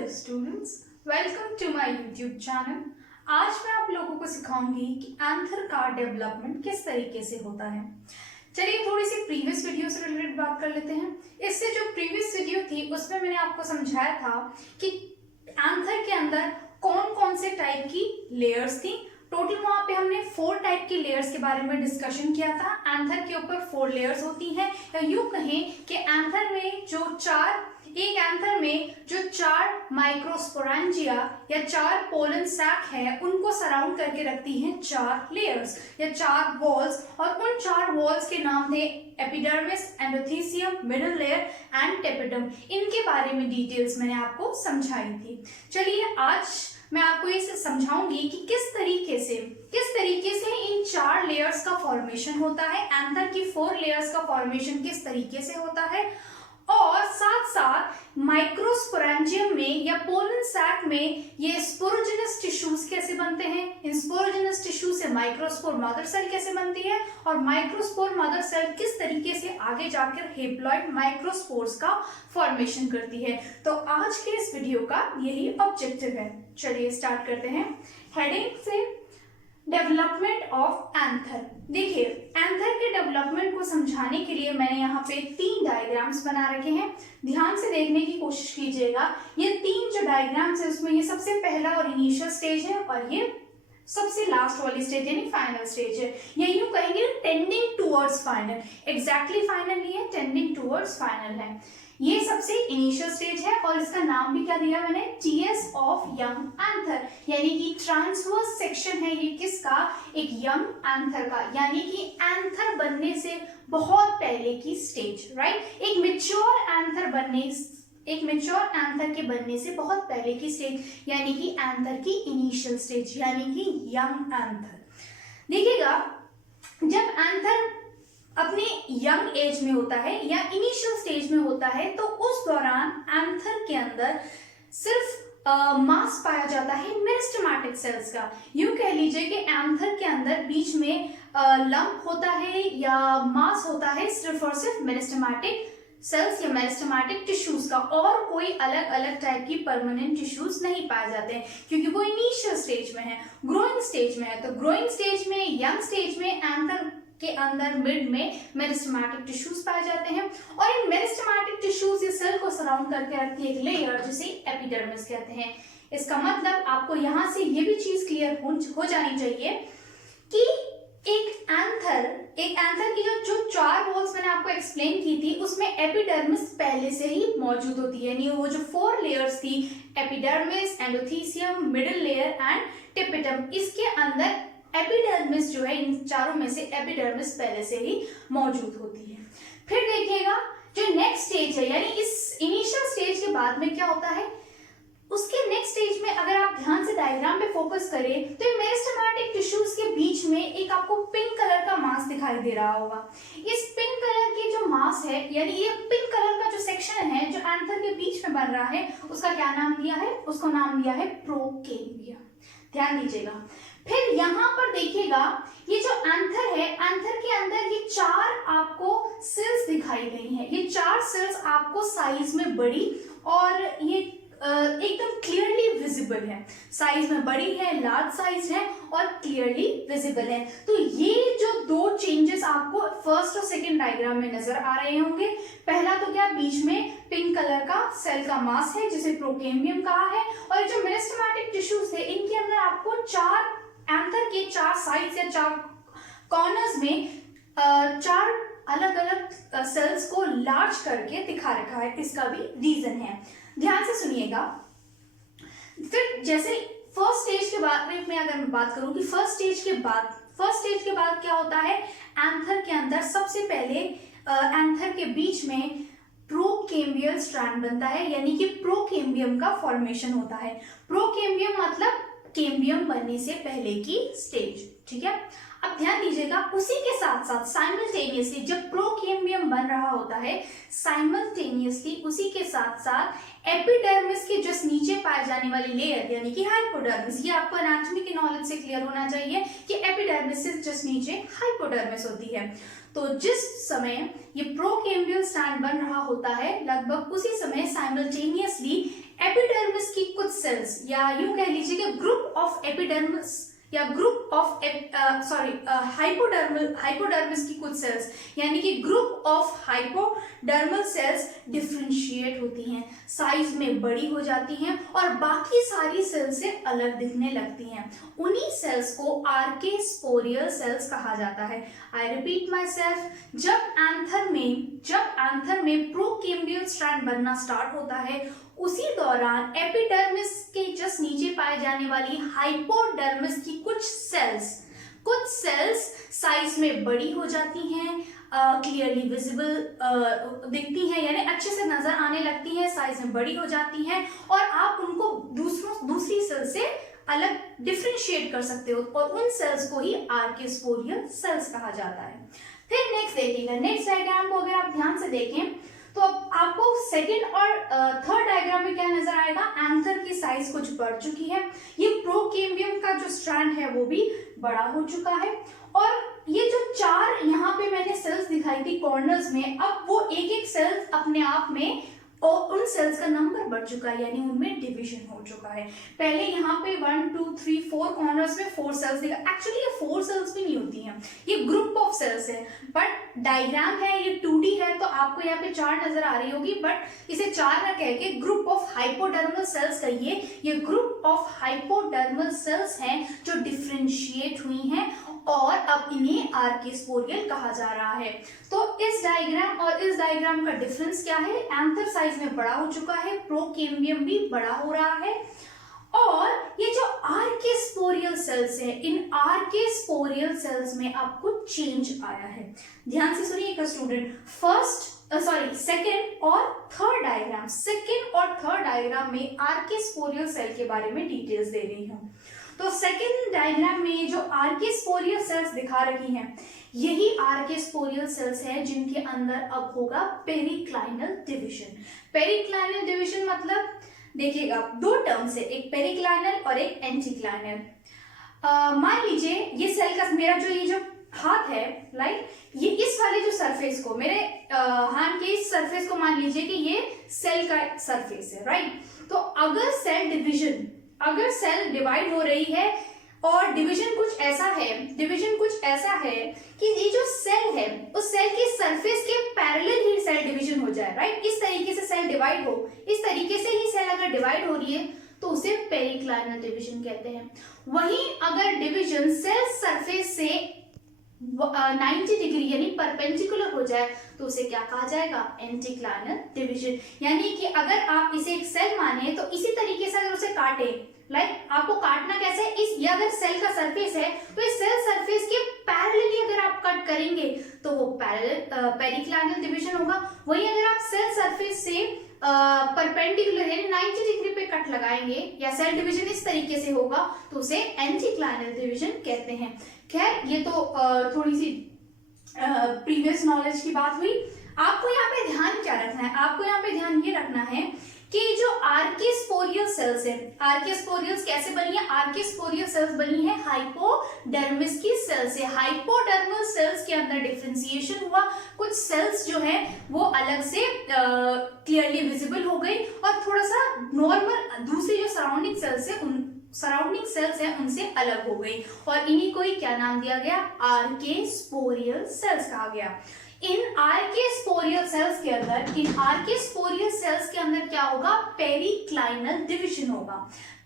Hello students, welcome to my YouTube channel. आज मैं आप लोगों को सिखाऊंगी कि एंथर का डेवलपमेंट किस तरीके से होता है। चलिए थोड़ी सी प्रीवियस वीडियो से रिलेटेड बात कर लेते हैं। इससे जो प्रीवियस वीडियो थी उसमें मैंने आपको समझाया था कि एंथर के अंदर कौन कौन से टाइप की लेयर्स थी। टोटल वहां पे हमने 4 टाइप के लेयर्स के बारे में डिस्कशन किया था। एंथर के ऊपर 4 लेयर्स होती हैं, या यूं कहें कि एंथर में एक एंथर में जो 4 माइक्रोस्पोरेंजिया या 4 पोलन सैक है उनको सराउंड करके रखती हैं 4 लेयर्स या 4 वॉल्स, और उन 4 वॉल्स के नाम थे epidermis, endothecium, middle layer and tapetum. इनके बारे में डिटेल्स मैंने आपको समझाई थी। चलिए आज मैं आपको ये समझाऊंगी कि किस तरीके से इन 4 लेयर्स का फॉर्मेशन होता है, एंथर की 4 लेयर्स का फॉर्मेशन किस तरीके से होता है, और साथ साथ माइक्रोस्पोरेंजियम में या पोलन सैक में ये स्पोरोजेनस टिश्यूज कैसे बनते हैं, इन स्पोरोजेनस टिश्यू से माइक्रोस्पोर मदर सेल कैसे बनती है, और माइक्रोस्पोर मदर सेल किस तरीके से आगे जाकर हेप्लॉइड माइक्रोस्पोर्स का फॉर्मेशन करती है। तो आज के इस वीडियो का यही ऑब्जेक्टिव है। चलिए स्टार्ट करते हैं। हेडिंग से डेवलपमेंट ऑफ एंथर। देखिए एंथर के डेवलपमेंट को समझाने के लिए मैंने यहाँ पे 3 डायग्राम्स बना रखे हैं। ध्यान से देखने की कोशिश कीजिएगा। ये 3 जो डायग्राम्स है उसमें ये सबसे पहला और इनिशियल स्टेज है, और ये सबसे लास्ट वाली स्टेज यानी फाइनल स्टेज है। या यूं कहेंगे tending towards final, exactly final नहीं है, टेंडिंग टूवर्ड्स फाइनल है। ये सबसे इनिशियल स्टेज है और इसका नाम भी क्या दिया मैंने, टीएस ऑफ यंग एंथर, यानी कि ट्रांसवर्स सेक्शन है ये किसका, एक यंग एंथर का, यानी कि एंथर बनने से बहुत पहले की स्टेज, राइट। एक मेच्योर एंथर के बनने से बहुत पहले की स्टेज, यानी कि एंथर की इनिशियल स्टेज, यानी कि यंग एंथर। देखिएगा जब एंथर अपने यंग एज में होता है या इनिशियल स्टेज में होता है तो उस दौरान एंथर के अंदर सिर्फ मास पाया जाता है मेरिस्टेमेटिक सेल्स का। यूं कह लीजिए कि एंथर के अंदर बीच में लंप होता है या मास होता है सिर्फ और सिर्फ मेरिस्टेमेटिक सेल्स या मेरिस्टेमेटिक टिश्यूज का, और कोई अलग अलग टाइप की परमानेंट टिश्यूज नहीं पाए जाते हैं क्योंकि वो इनिशियल स्टेज में है, ग्रोइंग स्टेज में है। तो ग्रोइंग स्टेज में, यंग स्टेज में एंथर के अंदर मिड में मेरिस्टेमेटिक टिश्यूज पाए जाते हैं, और इन मेरिस्टेमेटिक टिश्यूज ये सेल को सराउंड करके रखती है एक लेयर जिसे एपिडर्मिस कहते हैं। इसका मतलब आपको यहां से ये भी चीज क्लियर हो जानी चाहिए कि एक एंथर की जो 4 वॉल्स मैंने आपको एक्सप्लेन की थी उसमें एपिडर्मिस पहले से ही मौजूद होती है, यानी वो जो 4 लेयर्स थी epidermis, endothecium, middle layer and tapetum, इसके अंदर एपिडर्मिस जो है, इन चारों में से एपिडर्मिस पहले से ही मौजूद होती है। फिर देखिएगा जो नेक्स्ट स्टेज है, यानी इस इनिशियल स्टेज के बाद में क्या होता है, उसके नेक्स्ट स्टेज में अगर आप ध्यान से डायग्राम पे फोकस करें तो मेरिस्टेमेटिक टिश्यूज के बीच में एक आपको पिंक कलर का मास दिखाई दे रहा होगा। इस पिंक कलर की जो मास है, यानी ये पिंक कलर का जो सेक्शन है जो एंथर के बीच में बन रहा है, उसका क्या नाम दिया है, उसको नाम दिया है प्रोकेम्बियम। ध्यान दीजिएगा। फिर यहाँ पर देखिएगा ये जो एंथर है, एंथर के अंदर ये 4 आपको सेल्स दिखाई गई हैं। ये 4 सेल्स आपको साइज में बड़ी और ये एकदम क्लियरली विजिबल है, साइज में बड़ी है, लार्ज साइज है और क्लियरली विजिबल है। तो ये जो 2 चेंजेस आपको फर्स्ट और सेकंड डायग्राम में नजर आ रहे होंगे। पहला तो क्या, बीच में पिंक कलर का सेल का मास है जिसे प्रोकेम्बियम कहा है, और जो मेरिस्टेमेटिक टिश्यूज थे इनके अंदर आपको एंथर के 4 साइड्स या 4 कॉर्नर्स में 4 अलग अलग सेल्स को लार्ज करके दिखा रखा है। इसका भी रीजन है, ध्यान से सुनिएगा। फिर जैसे फर्स्ट स्टेज के बारे में अगर मैं बात करूं कि फर्स्ट स्टेज के बाद क्या होता है, एंथर के अंदर सबसे पहले एंथर के बीच में प्रोकेम्बियल स्ट्रैंड बनता है, यानी कि प्रोकेम्बियम का फॉर्मेशन होता है। प्रोकेम्बियम मतलब केम्बियम बनने से पहले की स्टेज, ठीक है। अब ध्यान दीजिएगा, उसी के साथ साथ साइमल्टेनियसली जब प्रोकेम्बियम बन रहा होता है, साइमल्टेनियसली उसी के साथ साथ एपिडर्मिस के जस्ट नीचे पाए जाने वाली लेयर यानी कि हाइपोडर्मिस, ये आपको एनाटॉमी के नॉलेज से क्लियर होना चाहिए कि एपिडर्मिस से जस्ट नीचे हाइपोडर्मिस होती है। तो जिस समय ये प्रोकेम्बियल स्ट्रैंड बन रहा होता है, लगभग उसी समय साइमल्टेनियसली एपिडर्मिस या यूं कह लीजिए कि ग्रुप ऑफ एपिडर्मिस या ग्रुप ऑफ हाइपोडर्मिस की कुछ सेल्स, यानी कि group of hypodermal sales differentiate होती हैं, साइज में बड़ी हो जाती हैं और बाकी सारी सेल्स से अलग दिखने लगती हैं। उन्हीं सेल्स को आर्केस्पोरियल सेल्स कहा जाता है। आई रिपीट माई सेल्फ, जब एंथर में प्रोकेम्बियल स्ट्रैंड बनना स्टार्ट होता है, उसी दौरान एपिडर्मिस के जस्ट नीचे पाए जाने वाली हाइपोडर्मिस की कुछ सेल्स साइज में बड़ी हो जाती हैं, क्लियरली विजिबल दिखती हैं, यानी अच्छे से नजर आने लगती हैं, साइज में बड़ी हो जाती हैं और आप उनको दूसरी सेल से अलग डिफरेंशिएट कर सकते हो और उन सेल्स को ही आर्केस्पोरियल सेल्स कहा जाता है। फिर नेक्स्ट देखिएगा, नेक्स्ट डायग्राम को अगर आप ध्यान से देखें तो आपको सेकंड और थर्ड डायग्राम में क्या नजर आएगा, एंथर की साइज कुछ बढ़ चुकी है, ये प्रोकेम्बियम का जो स्ट्रैंड है वो भी बड़ा हो चुका है और ये जो चार यहाँ पे मैंने सेल्स दिखाई थी कॉर्नर्स में, अब वो एक एक सेल्स अपने आप में और उन सेल्स का नंबर बढ़ चुका है, यानी उनमें डिवीजन हो चुका है। पहले यहाँ पे 1 2 3 4 कॉर्नर्स में 4 सेल्स दिखा, एक्चुअली ये 4 सेल्स भी नहीं होती हैं, ये ग्रुप ऑफ सेल्स है, बट डायग्राम है, ये 2D है तो आपको यहाँ पे 4 नजर आ रही होगी, बट इसे 4 ना कह के ग्रुप ऑफ हाइपोडर्मल सेल्स कहिए। ये ग्रुप ऑफ हाइपोडर्मल सेल्स हैं जो डिफरेंशिएट हुई हैं और अब इन्हें आर्केस्पोरियल कहा जा रहा है। तो इस डायग्राम और इस डायग्राम का डिफरेंस क्या है, एंथर साइज में बड़ा हो चुका है, प्रोकेम्बियम भी बड़ा हो रहा है और ये जो आर्केस्पोरियल सेल्स है, इन आर्केस्पोरियल सेल्स में अब कुछ चेंज आया है। ध्यान से सुनिएगा स्टूडेंट, सेकेंड और थर्ड डायग्राम में आर्केस्पोरियल सेल के बारे में डिटेल्स दे रही हूं। तो सेकेंड डायग्राम में जो आर्केस्पोरियल सेल्स दिखा रही हैं, यही आर्केस्पोरियल सेल्स हैं जिनके अंदर अब होगा पेरिक्लाइनल डिवीजन। पेरिक्लाइनल डिवीजन मतलब देखिएगा दो टर्म्स है, एक पेरिक्लाइनल और एक एंटीक्लाइनल। मान लीजिए ये सेल का मेरा ये जो हाथ है, लाइक ये इस वाले जो सरफेस को, मेरे हाथ के इस सरफेस को मान लीजिए कि ये सेल का सरफेस है, राइट। तो अगर सेल डिवाइड हो रही है और डिवीजन कुछ ऐसा है कि ये जो सेल है उस सेल के सरफेस के पैरेलल ही सेल डिवीजन हो जाए, राइट। इस तरीके से सेल डिवाइड हो, इस तरीके से ही सेल अगर डिवाइड हो रही है तो उसे पेरिक्लाइनल डिवीजन कहते हैं। वहीं अगर डिवीजन सेल सरफेस से 90 डिग्री यानी परपेंडिकुलर हो जाए तो उसे क्या कहा जाएगा, एंटीक्लाइनल डिवीजन। यानी कि अगर आप इसे एक सेल माने तो इसी तरीके से अगर उसे काटे, लाइक आपको काटना कैसे, ये अगर सेल का सरफेस है तो इस सेल सरफेस के पैरेलली अगर आप कट करेंगे तो वो पेरिक्लाइनल डिवीजन होगा। वहीं अगर आप सेल सरफेस से परपेंडिकुलर यानी 90 डिग्री पे कट लगाएंगे या सेल डिवीजन इस तरीके से होगा तो उसे एंटीक्लाइनल डिवीजन कहते हैं। खैर ये तो थोड़ी सी प्रीवियस नॉलेज की बात हुई। आपको यहाँ पे ध्यान क्या रखना है, आपको यहाँ पे ध्यान ये रखना है कि जो आर्केस्पोरियल सेल्स है, आर्केस्पोरियल्स कैसे बनी है, आर्केस्पोरियल सेल्स बनी है हाइपोडर्मिस की सेल से। हाइपोडर्मल सेल्स के अंदर डिफरेंशिएशन हुआ, कुछ सेल्स जो है वो अलग से क्लियरली विजिबल हो गई और थोड़ा सा नॉर्मल दूसरी जो सराउंडिंग सेल्स है उनसे अलग हो गई और इन्हीं को ही क्या नाम दिया गया, आर्केस्पोरियल सेल्स कहा गया। इन आर्केस्पोरियल सेल्स के अंदर क्या होगा, पेरिक्लाइनल डिवीजन होगा।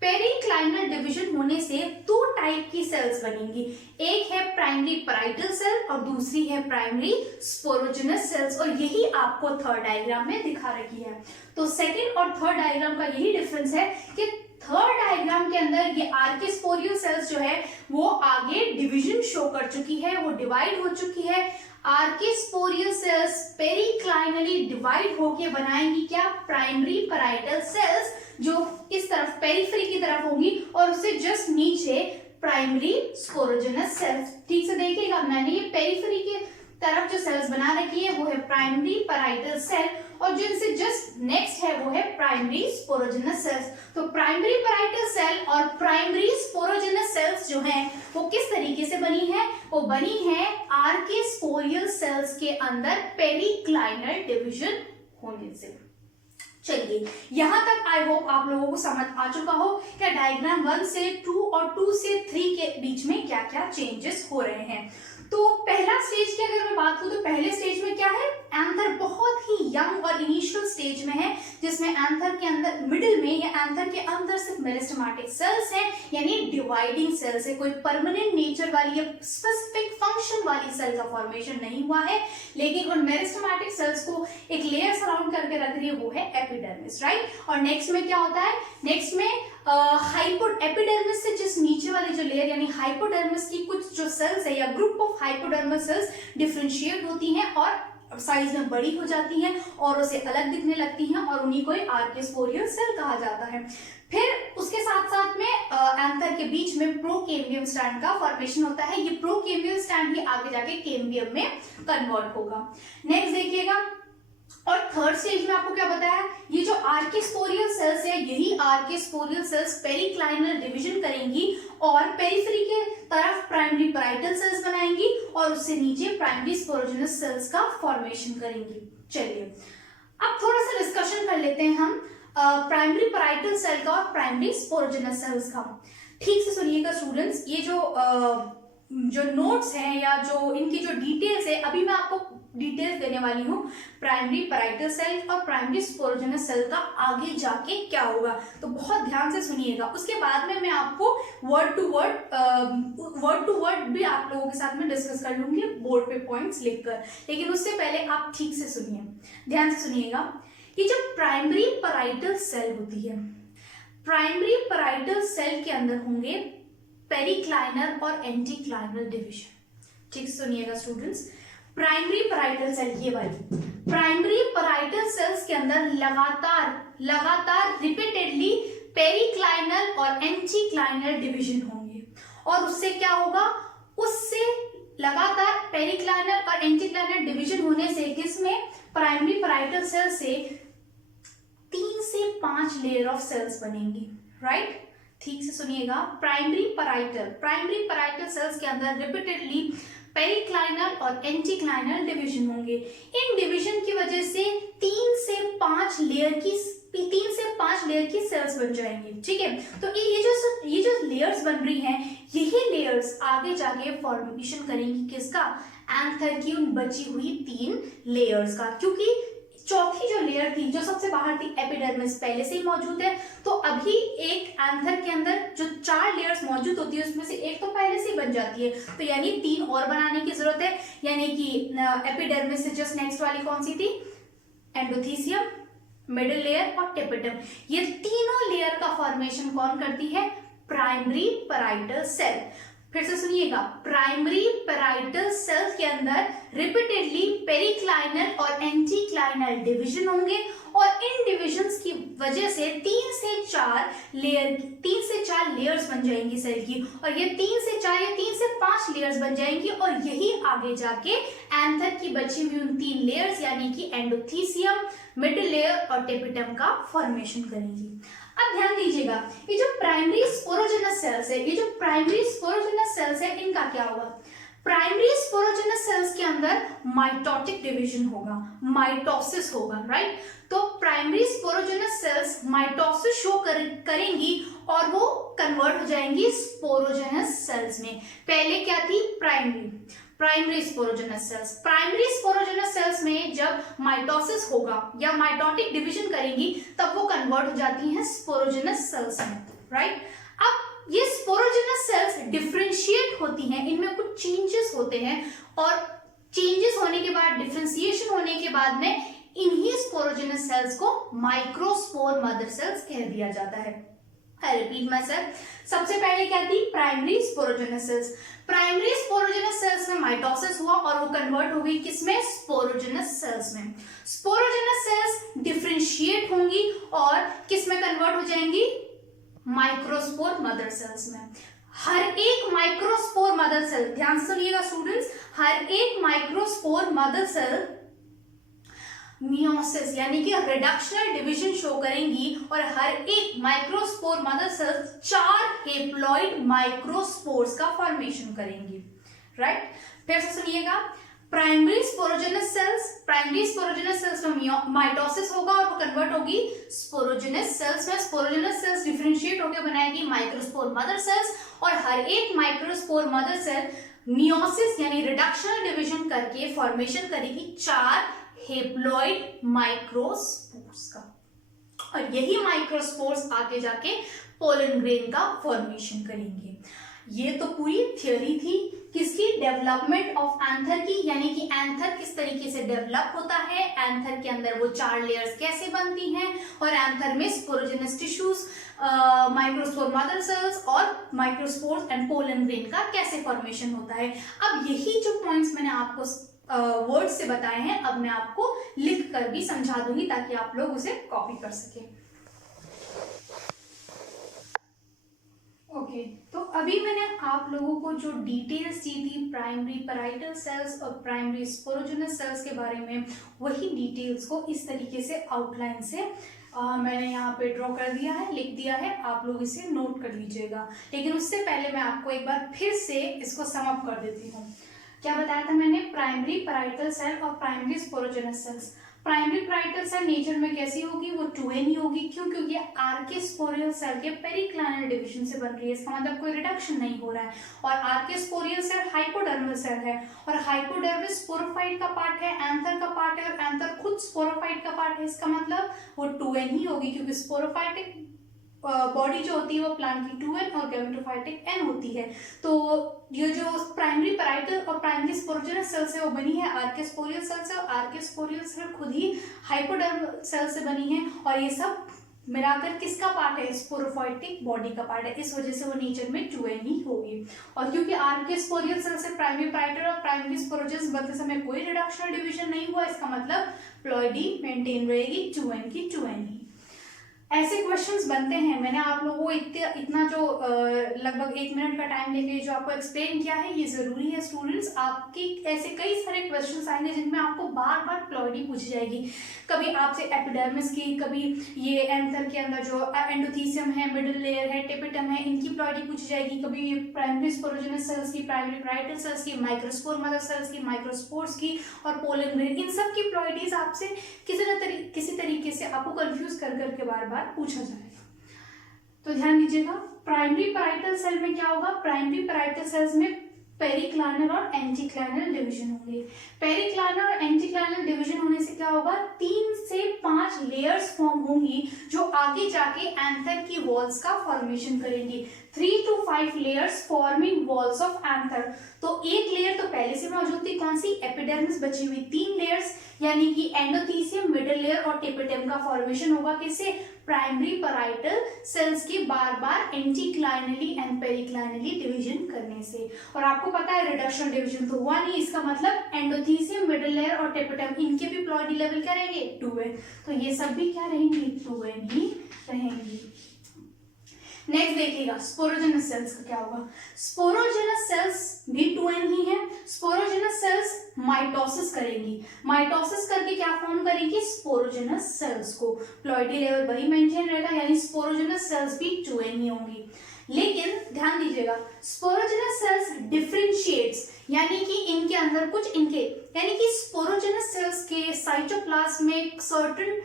पेरिक्लाइनल डिवीजन होने से दो टाइप की सेल्स बनेंगी, एक है प्राइमरी पैराइटल सेल और दूसरी है प्राइमरी स्पोरोजिनस सेल्स, और यही आपको थर्ड डायग्राम में दिखा रखी है। तो सेकंड और थर्ड डायग्राम का यही डिफरेंस है कि थर्ड डायग्राम के अंदर ये आर्केस्पोरियल सेल्स जो है वो आगे डिवीजन शो कर चुकी है, वो डिवाइड हो चुकी है। आर्केस्पोरियल सेल्स पेरिक्लाइनली डिवाइड होके बनाएंगी क्या, प्राइमरी पैराइटल सेल्स, जो इस तरफ पेरिफेरी की तरफ होंगी और उससे जस्ट नीचे प्राइमरी स्पोरोजिनस सेल्स। ठीक से देखिएगा, मैंने ये पेरिफेरी की तरफ जो सेल्स बना रखी है वो है प्राइमरी पैराइटल सेल और जो इनसे जस्ट नेक्स्ट है वो है प्राइमरी स्पोरोजिनस सेल्स। तो प्राइमरी पैराइटल सेल और प्राइमरी स्पोरोजिनस सेल्स जो हैं वो किस तरीके से बनी है, वो बनी है आर्केस्पोरियल सेल्स के अंदर पेरिक्लाइनल डिवीजन होने से। चलिए यहाँ तक आई होप आप लोगों को समझ आ चुका हो क्या डायग्राम 1 से 2 और 2 से 3 के बीच में क्या क्या चेंजेस हो रहे हैं। तो पहला स्टेज की अगर मैं बात करूं तो पहले स्टेज में क्या है, एंथर बहुत ही यंग और इनिशियल स्टेज में है, जिसमें एंथर के अंदर मिडिल में या एंथर के अंदर सिर्फ मेरिस्टेमेटिक सेल्स हैं, यानी डिवाइडिंग सेल्स है, कोई परमानेंट नेचर वाली या स्पेसिफिक फंक्शन वाली सेल का फॉर्मेशन नहीं हुआ है, लेकिन उन मेरिस्टेमेटिक सेल्स को एक लेयर सराउंड करके रख रही है, वो है एपिडर्मिस, राइट। और नेक्स्ट में क्या होता है, नेक्स्ट में एपिडर्मिस से जिस नीचे वाली जो लेयर यानी हाइपोडर्मिस की कुछ जो सेल्स है या ग्रुप ऑफ हाइपोडर्मस सेल्स डिफरेंशिएट होती हैं और साइज में बड़ी हो जाती हैं और उसे अलग दिखने लगती हैं और उन्हीं को आर्कियोस्पोरियल सेल कहा जाता है। फिर उसके साथ साथ में एंथर के बीच में प्रोकेम्बियम स्टैंड का फॉर्मेशन होता है। ये प्रोकेम्बियम स्टैंड ही आगे जाके केम्बियम में कन्वर्ट होगा। नेक्स्ट देखिएगा, और थर्ड स्टेज में आपको क्या बताया, ये जो आर्कियोस्पोरियल सेल्स है, यही आर्कियोस्पोरियल सेल्स पेरिक्लाइनल डिवीजन करेंगी और पेरिफेरी के तरफ प्राइमरी पैराइटल सेल्स बनाएंगी और उससे नीचे प्राइमरी स्पोरोजेनस सेल्स का फॉर्मेशन करेंगी। चलिए अब थोड़ा सा डिस्कशन कर लेते हैं हम प्राइमरी पैराइटल सेल का और प्राइमरी स्पोरोजेनस सेल्स का। ठीक से सुनिएगा स्टूडेंट्स, ये जो नोट्स हैं या जो इनकी जो डिटेल्स है, अभी मैं आपको डिटेल्स देने वाली हूँ प्राइमरी पैराइटल सेल और प्राइमरी स्पोरोजेनस सेल का आगे जाके क्या होगा, तो बहुत ध्यान से सुनिएगा। उसके बाद में मैं आपको वर्ड टू वर्ड भी आप लोगों के साथ में डिस्कस कर लूंगी बोर्ड पे पॉइंट्स लिखकर, लेकिन उससे पहले आप ठीक से सुनिए, ध्यान से सुनिएगा। ये जो प्राइमरी पैराइटल सेल होती है, प्राइमरी पैराइटल सेल के अंदर होंगे पेरिक्लाइनल और एंटीक्लाइनल डिवीजन। ठीक सुनिएगा स्टूडेंट्स, प्राइमरी पैराइटल सेल, ये वाली प्राइमरी पैराइटल सेल्स के अंदर लगातार रिपीटेडली पेरिक्लाइनल और एंटीक्लाइनल डिवीजन होंगे और उससे क्या होगा, उससे लगातार पेरिक्लाइनल और एंटीक्लाइनल डिवीजन होने से किसमें, प्राइमरी पैराइटल सेल से 3 से 5 लेयर ऑफ सेल्स बनेंगी, राइट। ठीक से सुनिएगा, प्राइमरी पैराइटल सेल्स के अंदर रिपीटेडली पेरिक्लाइनल और एंटीक्लाइनल डिवीजन होंगे। इन डिवीजन की वजह से 3 से 5 लेयर की सेल्स बन जाएंगी, ठीक है। तो ये जो लेयर्स बन रही हैं, यही लेयर्स आगे जाके फॉर्मेशन करेंगी किसका, एंथर की उन बची हुई 3 लेयर्स का, क्योंकि चौथी जो लेयर थी जो सबसे बाहर थी एपिडर्मिस पहले से ही मौजूद है, तो अभी एक एंथर के अंदर जो 4 लेयर्स मौजूद होती है उसमें से एक तो पहले से ही बन जाती है, तो यानी 3 और बनाने की जरूरत है। यानी कि एपिडर्मिस से जस्ट नेक्स्ट वाली कौन सी थी, एंडोथीसियम, मिडिल लेयर और टेपिटम। ये तीनों लेयर का फॉर्मेशन कौन करती है, प्राइमरी पैराइटल सेल। फिर से सुनिएगा, प्राइमरी पैराइटल सेल के अंदर रिपीटेडली पेरिक्लाइनल और एंटीक्लाइनल डिवीजन होंगे और इन डिविजन्स की वजह से 3 से 4 लेयर्स बन जाएंगी सेल की, और ये 3 से 4 या 3 से 5 लेयर्स बन जाएंगी और यही आगे जाके एंथर की बची हुई उन 3 लेयर्स यानी कि एंडोथीसियम, मिडिल लेयर और टेपिटम का फॉर्मेशन करेंगी। अब ध्यान दीजिएगा, ये जो प्राइमरी स्पोरोजेनस सेल्स है, इनका क्या होगा, प्राइमरी स्पोरोजेनस सेल्स के अंदर माइटोटिक डिवीजन होगा, माइटोसिस होगा, राइट। तो primary sporogenous cells mitosis show करेंगी और वो कन्वर्ट हो जाएंगी स्पोरोजेनस सेल्स में। पहले क्या थी, प्राइमरी स्पोरोजेनस सेल्स में जब माइटोसिस होगा या माइटोटिक डिवीजन करेंगी तब वो कन्वर्ट हो जाती हैं स्पोरोजेनस सेल्स में, राइट। अब ये स्पोरोजेनस सेल्स डिफरेंशिएट होती हैं, इनमें कुछ चेंजेस होते हैं और चेंजेस होने के बाद, डिफरेंशिएशन होने के बाद में इन्हीं स्पोरोजेनस सेल्स को माइक्रोस्पोर मदर सेल्स कह दिया जाता है। आई रिपीट माय सेल्फ, सबसे पहले क्या थी, प्राइमरी स्पोरोजेनस सेल्स में माइटोसिस हुआ और वो कन्वर्ट हो गई किसमें, स्पोरोजेनस सेल्स में। स्पोरोजेनस सेल्स डिफरेंशिएट होंगी और किसमें कन्वर्ट हो जाएंगी, माइक्रोस्पोर मदर सेल्स में। हर एक माइक्रोस्पोर मदर सेल, ध्यान से सुनिएगा स्टूडेंट्स, हर एक माइक्रोस्पोर मदर सेल मियोसिस यानी कि रिडक्शनल डिवीजन शो करेंगी और हर एक microspore mother cells 4 haploid microspores का फॉर्मेशन करेंगी, राइट। फिर से सुनिएगा, प्राइमरी स्पोरोजेनस सेल्स में माइटोसिस होगा और वो कन्वर्ट होगी स्पोरोजेनस सेल्स में। स्पोरोजेनस सेल्स डिफरेंशिएट होकर बनाएगी माइक्रोस्पोर मदर सेल्स, और हर एक माइक्रोस्पोर मदर सेल मियोसिस यानी रिडक्शनल डिवीजन करके फॉर्मेशन करेगी 4 हेप्लॉइड माइक्रोस्पोर्स का, और यही माइक्रोस्पोर्स आगे जाके पोलन ग्रेन का फॉर्मेशन करेंगे। ये तो पूरी थ्योरी थी किसकी, डेवलपमेंट ऑफ एंथर की, यानी कि एंथर किस तरीके से डेवलप होता है, एंथर के अंदर वो 4 लेयर्स कैसे बनती हैं, और एंथर में sporogenous tissues, microspore mother cells और माइक्रोस्पोर्स एंड पोलन ग्रेन का कैसे फॉर्मेशन होता है। अब यही जो पॉइंट्स मैंने आपको वर्ड से बताए हैं, अब मैं आपको लिख कर भी समझा दूंगी ताकि आप लोग उसे कॉपी कर सके। ओके, तो अभी मैंने आप लोगों को जो डिटेल्स दी थी प्राइमरी पैराइटल सेल्स और प्राइमरी स्पोरोजेनस सेल्स के बारे में, वही डिटेल्स को इस तरीके से आउटलाइन से मैंने यहाँ पे ड्रॉ कर दिया है, लिख दिया है, आप लोग इसे नोट कर लीजिएगा। लेकिन उससे पहले मैं आपको एक बार फिर से इसको सम अप कर देती हूँ। क्या बताया था मैंने, प्राइमरी पैराइटल सेल और primary sporogenous cells. Primary parietal cell nature में कैसी होगी, वो 2n ही होगी। क्यों? क्योंकि आर्केस्पोरियल सेल के पेरिक्लाइनल डिवीजन से बन रही है, इसका मतलब कोई रिडक्शन नहीं हो रहा है। और आर्केस्पोरियल सेल हाइपोडर्मल सेल है, और हाइपोडर्मिस स्पोरोफाइट का पार्ट है, एंथर का पार्ट है, और एंथर खुद स्पोरोफाइट का पार्ट है। इसका मतलब वो 2n ही होगी, क्योंकि स्पोरोफाइटिक बॉडी जो होती है वो प्लांट की 2n और गैमेटोफाइटिक n होती है। तो ये जो प्राइमरी पैराइटल और प्राइमरी स्पोरोजेनस सेल से वो बनी है आर्केस्पोरियल सेल से, और आर्केस्पोरियल सेल खुद ही हाइपोडर्मल सेल से बनी है, और ये सब मिलाकर किसका पार्ट है, स्पोरोफाइटिक बॉडी का पार्ट है। इस वजह से वो नेचर में 2n ही होगी। और क्योंकि आर्केस्पोरियल सेल से प्राइमरी पैराइटल और प्राइमरी स्पोरोजेनस बनते समय कोई रिडक्शनल डिवीजन नहीं हुआ, इसका मतलब प्लॉइडी मेंटेन रहेगी 2n की 2n ही। ऐसे क्वेश्चंस बनते हैं। मैंने आप लोगों को इतना जो लगभग 1 मिनट का टाइम लेके जो आपको एक्सप्लेन किया है, ये जरूरी है स्टूडेंट्स। आपकी ऐसे कई सारे क्वेश्चंस आएंगे जिनमें आपको बार बार प्लॉइडी पूछी जाएगी। कभी आपसे एपिडर्मिस की, कभी ये एंथर के अंदर जो एंडोथीसियम है, मिडिल लेयर है, टेपिटम है, इनकी प्लॉइडी पूछी जाएगी। कभी ये प्राइमरी स्पोरोजेनस सेल्स की, प्राइमरी पैराइटल सेल्स की, माइक्रोस्पोर मदर सेल्स की, माइक्रोस्पोर्स की, और पोलन ग्रेन, इन सब की प्लॉइडीज आपसे किसी तरीके से आपको कंफ्यूज कर करके बार बार पूछा जाएगा। तो ध्यान दीजिएगा, प्राइमरी पैराइटल सेल में क्या होगा, प्राइमरी पैराइटल सेल्स में पेरिक्लाइनल और एंटीक्लाइनल डिवीजन होंगे। पेरिक्लाइनल और एंटीक्लाइनल डिवीजन होने से क्या होगा, 3 से 5 लेयर्स फॉर्म होंगी जो आगे जाके एंथर की वॉल्स का फॉर्मेशन करेंगी। 3 to 5 layers forming walls of anther. तो एक लेयर तो पहले से मौजूद थी, कौन सी, एपिडर्मिस बची हुई। 3 लेयर्स यानी कि एंडोथीसियम, मिडिल लेयर और टेपिटम का फॉर्मेशन होगा किससे, प्राइमरी पैराइटल सेल्स की बार बार एंटीक्लाइनली एंड पेरिक्लाइनली डिवीजन करने से। और आपको पता है रिडक्शन डिवीजन तो हुआ नहीं, इसका मतलब एंडोथीसियम, मिडिल लेयर और टेपिटम, इनके भी प्लॉइडी लेवल क्या रहेंगे, 2n। तो ये सब भी क्या रहेंगी, 2n ही रहेंगी। नेक्स्ट देखिएगा स्पोरोजेनस सेल्स का क्या होगा। स्पोरोजेनस सेल्स भी 2n ही है। स्पोरोजेनस सेल्स माइटोसिस करेंगी, माइटोसिस करके क्या फॉर्म करेंगी, स्पोरोजेनस सेल्स को। प्लॉइडी लेवल वही मेंटेन रहेगा, यानी स्पोरोजेनस सेल्स भी 2n ही होंगी। लेकिन ध्यान दीजिएगा, स्पोरोजेनस सेल्स डिफरेंशिएट्स, यानी कि इनके अंदर कुछ यानी कि स्पोरोजेनस सेल्स के साइटोप्लाज्म में सर्टेन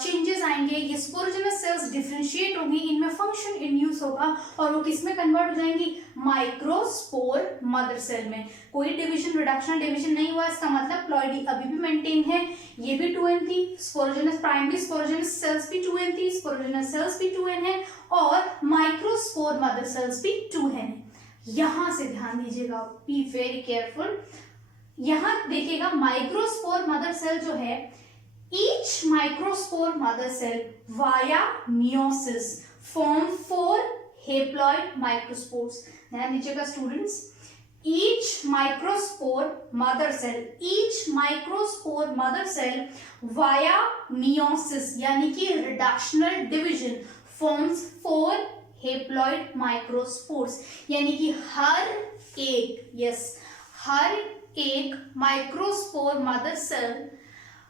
चेंजेस आएंगे। ये स्पोरोजेनस सेल्स डिफरेंशिएट होंगी, इनमें फंक्शन इंड्यूस होगा, और वो किसमें कन्वर्ट हो जाएंगी, माइक्रोस्पोर मदर सेल में। कोई डिवीजन, रिडक्शन डिवीजन नहीं हुआ, इसका मतलब प्लॉइडी अभी भी मेंटेन है। ये भी 2n थी, स्पोरोजेनस प्राइमरी स्पोरोजेनस सेल्स भी 2n थी, स्पोरोजेनस सेल्स भी 2n है, और माइक्रोस्पोर मदर सेल्स भी 2n है। यहां से ध्यान दीजिएगा, बी वेरी केयरफुल। यहां देखिएगा माइक्रोस्पोर मदर सेल जो है, each microspore mother cell via meiosis form 4 haploid microspores. ध्यान दीजिएगा students, each microspore mother cell via meiosis यानी कि reductional division forms 4 haploid microspores, यानी कि हर एक माइक्रोस्पोर मदर सेल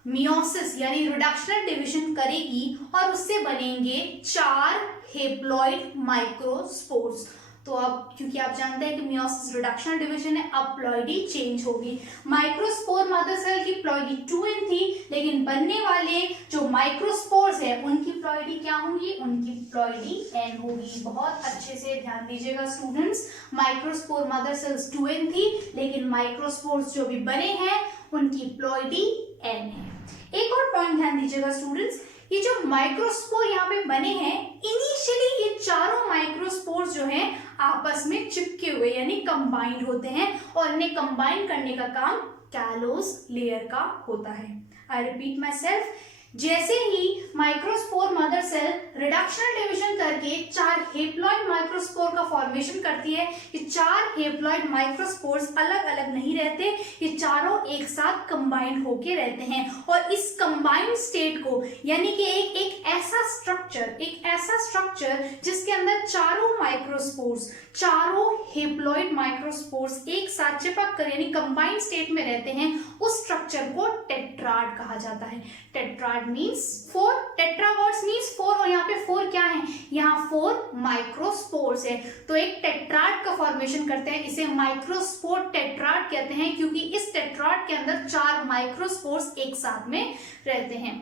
मियोसिस यानी रिडक्शनल डिवीजन करेगी, और उससे बनेंगे 4 हेप्लॉइड माइक्रोस्पोर्स। तो अब क्योंकि आप जानते हैं कि मियोसिस रिडक्शन डिवीजन है, अब प्लॉइडी चेंज होगी। माइक्रोस्पोर मदर सेल की प्लॉइडी 2n थी, लेकिन बनने वाले जो माइक्रोस्पोर्स है उनकी प्लॉइडी क्या होंगी, उनकी प्लॉइडी n होगी। बहुत अच्छे से ध्यान दीजिएगा students, microspore mother cells 2n थी, लेकिन माइक्रोस्पोर्स जो भी बने हैं उनकी प्लॉइडी n है। एक और पॉइंट ध्यान दीजिएगा स्टूडेंट्स, ये जो माइक्रोस्पोर यहाँ पे बने हैं, इनिशियली ये चारों माइक्रोस्पोर्स जो हैं आपस में चिपके हुए यानी कंबाइंड होते हैं, और इन्हें कंबाइन करने का काम कैलोस लेयर का होता है। आई रिपीट माई सेल्फ, जैसे ही microspore mother cell reductional division करके 4 हेप्लॉइड माइक्रोस्पोर का फॉर्मेशन करती है, ये 4 हेप्लॉइड माइक्रोस्पोर्स अलग अलग नहीं रहते, ये चारों एक साथ कंबाइंड होके रहते हैं। और इस कंबाइंड स्टेट को यानी कि एक ऐसा स्ट्रक्चर जिसके अंदर चारों हेप्लॉइड माइक्रोस्पोर्स एक साथ चिपक कर यानी कंबाइंड स्टेट में रहते हैं, उस स्ट्रक्चर को टेट्राड कहा जाता है। टेट्राड मींस 4, टेट्रावर्ड्स मींस 4, और यहाँ पे 4 क्या है, यहाँ 4 माइक्रोस्पोर्स है, तो एक टेट्राड का फॉर्मेशन करते हैं, इसे माइक्रोस्पोर टेट्राड कहते हैं, क्योंकि इस टेट्राड के अंदर 4 माइक्रोस्पोर्स एक साथ में रहते हैं।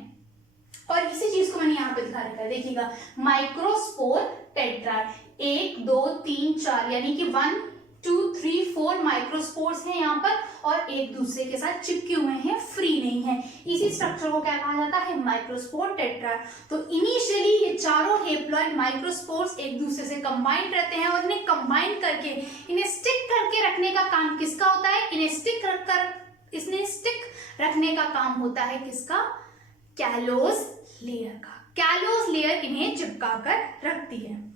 और इसी चीज को मैंने यहाँ पे दिखा रखा है, देखिएगा, माइक्रोस्पोर टेट्राड 1 2 3 4 यानी कि 1 2 3 4 माइक्रोस्पोर्स हैं यहाँ पर, और एक दूसरे के साथ चिपके हुए हैं, फ्री नहीं है। इसी स्ट्रक्चर को क्या कहा जाता है, माइक्रोस्पोर टेट्राड। तो इनिशियली ये चारों हेप्लॉइड माइक्रोस्पोर्स एक दूसरे से कंबाइंड रहते हैं, और इन्हें कंबाइंड करके इन्हें स्टिक करके रखने का काम किसका होता है, इन्हें स्टिक रखने का काम होता है किसका, कैलोस लेयर का। कैलोस लेयर इन्हें चिपका कर रखती है।